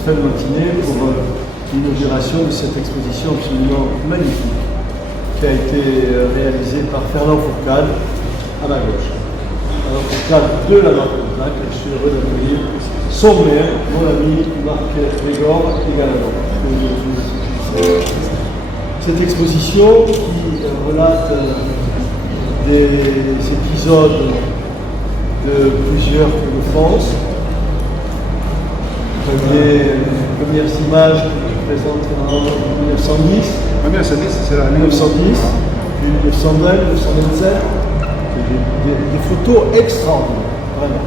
cette fin de matinée pour l'inauguration de cette exposition absolument magnifique qui a été réalisée par Fernand Fourcade à ma gauche. Fernand Fourcade de la marque Contact, je suis heureux d'accueillir son maire, mon ami Marc Grégor également. Cette exposition qui relate des épisodes de plusieurs Tours de France. Premières images qui présentent en 1910. En 1910, c'est la 1910, puis 1920, 1927. Des photos extraordinaires, vraiment.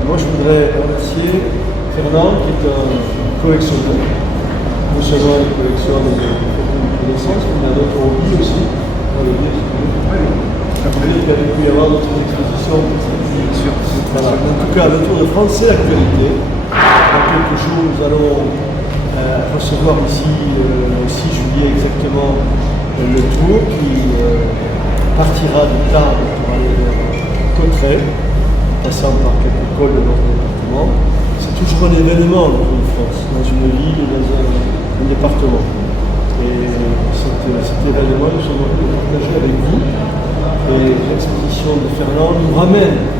Et moi, je voudrais remercier Fernand, qui est un collectionneur. Non seulement une collection de connaissances, mais il a d'autres hobbies aussi. On va le dire, si vous voulez. Il y a pu y avoir d'autres expositions. Voilà. En tout cas, le Tour de France, c'est l'actualité. Dans quelques jours, nous allons recevoir ici, le 6 juillet exactement, le Tour qui partira de Tarbes pour aller vers Cauterets, passant par quelques cols de notre département. C'est toujours un événement, le Tour de France, dans une ville ou dans un département. Et cet événement, nous sommes heureux de le partager avec vous. Et l'exposition de Fernand nous ramène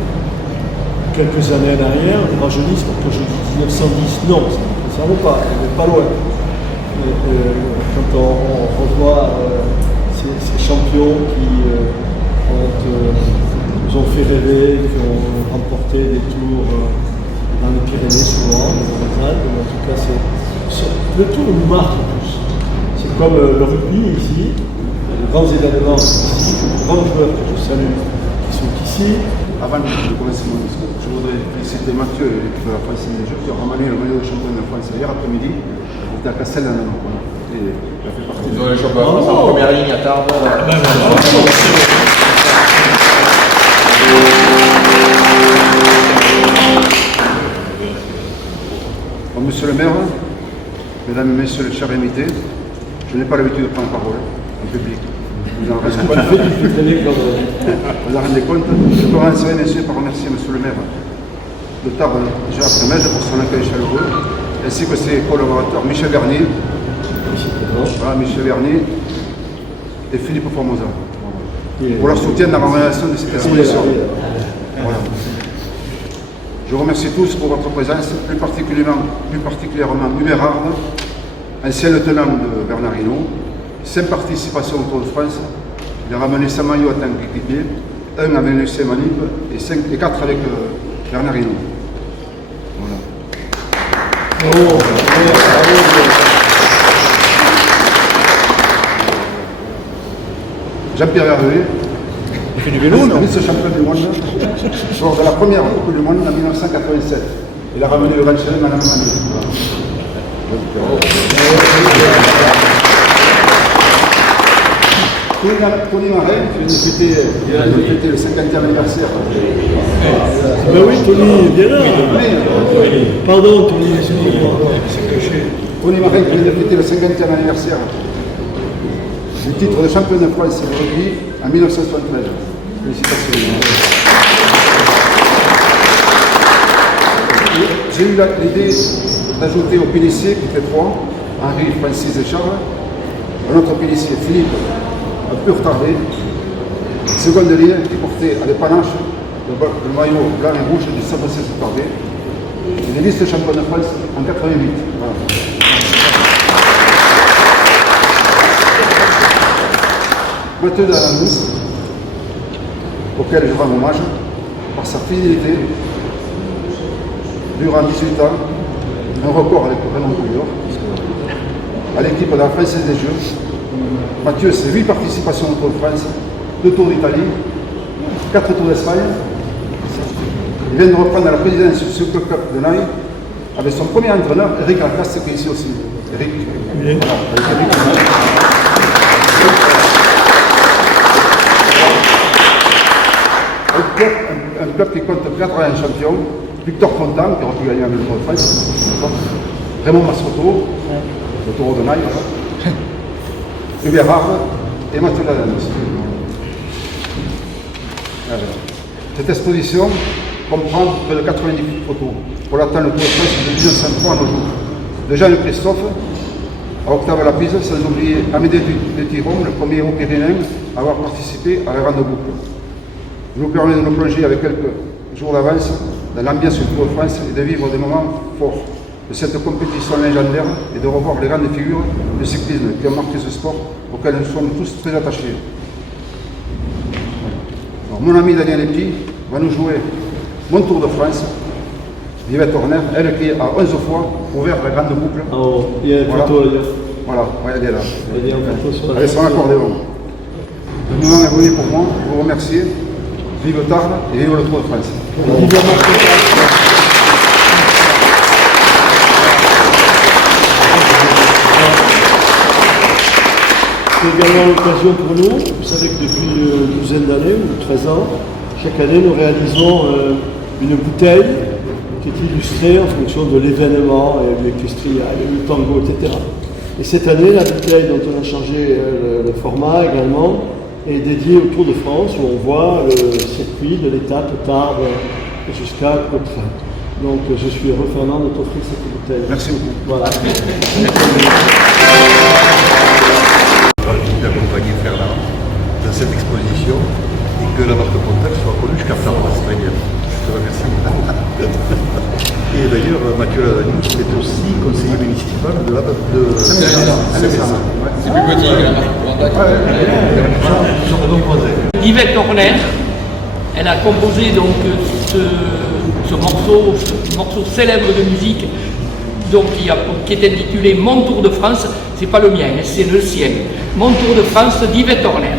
quelques années en arrière, on rajeunisse, parce que je dis 1910, non, ça ne me concerne pas, on n'est pas loin. Quand on revoit ces champions qui nous ont fait rêver, qui ont remporté des tours dans les Pyrénées souvent, dans les Alpes, en tout cas, le tour nous marque tous. C'est comme le rugby ici, les grands événements ici, les grands joueurs que je salue qui sont ici. Avant de commencer mon discours, je voudrais féliciter Mathieu et l'équipe de la France des Jeux qui ont ramené le maillot de champion de France hier après-midi. Il était à Castelnau. Et il a fait partie de le champion de France en première ligne à Tarbes. Bon, monsieur le maire, mesdames et messieurs les chers invités, je n'ai pas l'habitude de prendre la parole en public. Vous en rendez compte. Vous en rendez compte. Je commencerai bien sûr par remercier monsieur le maire de Tarbes, Gérard Tremège, pour son accueil chaleureux, ainsi que ses collaborateurs Michel Garnier, voilà, Michel Garnier et Philippe Formosa, pour leur soutien dans l'organisation de cette exposition. Voilà. Je vous remercie tous pour votre présence, plus particulièrement Hubert Hard, ancien lieutenant de Bernard Hinault, 5 participations au Tour de France. Il a ramené 100 maillots en tant qu'équipier, 1 avec l'UC Manip et 4 avec Bernard Hinault. Voilà. Jean-Pierre Hervé, Il fait du vélo, non? vice-champion du monde, lors de la première Coupe du Monde en 1987. Il a ramené le Grand Chelem à la même année. Tony Marais, qui vient de fêter le 50e anniversaire. Ben oui, Tony, viens là. Pardon, Tony, excusez-moi. Tony Marais, qui vient de fêter le 50e anniversaire du titre de champion de France de rugby en 1973. Félicitations. J'ai eu l'idée d'ajouter au pélissier, qui fait 3, Henri, Francis et Charles, un autre pélissier, Philippe, un peu retardé, seconde ligne qui portait à l'épanache le maillot blanc et rouge du Sabre Tardé. Il est vice-champion de France en 88. Voilà. Mathieu Dalandous, auquel je rends hommage par sa fidélité durant 18 ans, un record avec Raymond Couillard, à l'équipe de la Française des Jeux. Mathieu, c'est 8 participations au Tour de France, 2 Tours d'Italie, 4 Tours d'Espagne. Il vient de reprendre la présidence du Cycle Cup de Naï avec son premier entraîneur, Eric Lacasse, qui est ici aussi. Eric. Voilà, avec Eric. Un club qui compte 4 champions, Victor Fontan, qui aurait pu gagner avec le Tour de France, Raymond Massoto, le Tour de Naï, Hubert Hard et Mathieu Dalandous. Cette exposition comprend près de 90 photos pour l'atteindre le Tour de France de 1903 à nos jours. de Jean-Christophe à Octave Lapise, sans oublier Amédée de Thiron, le premier héros pyrénéen à avoir participé à la grande boucle. Je nous permets de nous plonger avec quelques jours d'avance dans l'ambiance du Tour de France et de vivre des moments forts de cette compétition légendaire et de revoir les grandes figures du cyclisme qui ont marqué ce sport auquel nous sommes tous très attachés. Alors, mon ami Daniel Epti va nous jouer mon Tour de France. Yvette Horner, elle qui a 11 fois ouvert la grande boucle. Oh, il y a une Voilà. photo là. Voilà, elle est là. Il y a une photo sur la Allez, son accordéon. Le moment est venu pour moi, je vous remercier. Vive Tarbes et vive le Tour de France. C'est également l'occasion pour nous. Vous savez que depuis une douzaine d'années, ou 13 ans, chaque année nous réalisons une bouteille qui est illustrée en fonction de l'événement, l'équestrial, le tango, etc. Et cette année, la bouteille dont on a changé le format également est dédiée au Tour de France où on voit le circuit de l'étape Tarbes jusqu'à Courtrai. Donc je suis heureux, Fernand, de t'offrir cette bouteille. Merci beaucoup. Voilà. D'accompagner Fernand dans cette exposition et que la marque Pontac soit connue jusqu'à Tarbes. Très bien. Je te remercie beaucoup. Et d'ailleurs, Mathieu Ladani est aussi conseiller municipal de la Saint-Vincent. C'est plus petit que la marque Pontac. Nous sommes donc voisins. Yvette Horner, elle a composé donc ce morceau célèbre de musique donc, qui est intitulé Mon Tour de France. C'est pas le mien, c'est le sien. Mon Tour de France d'Yvette Horner.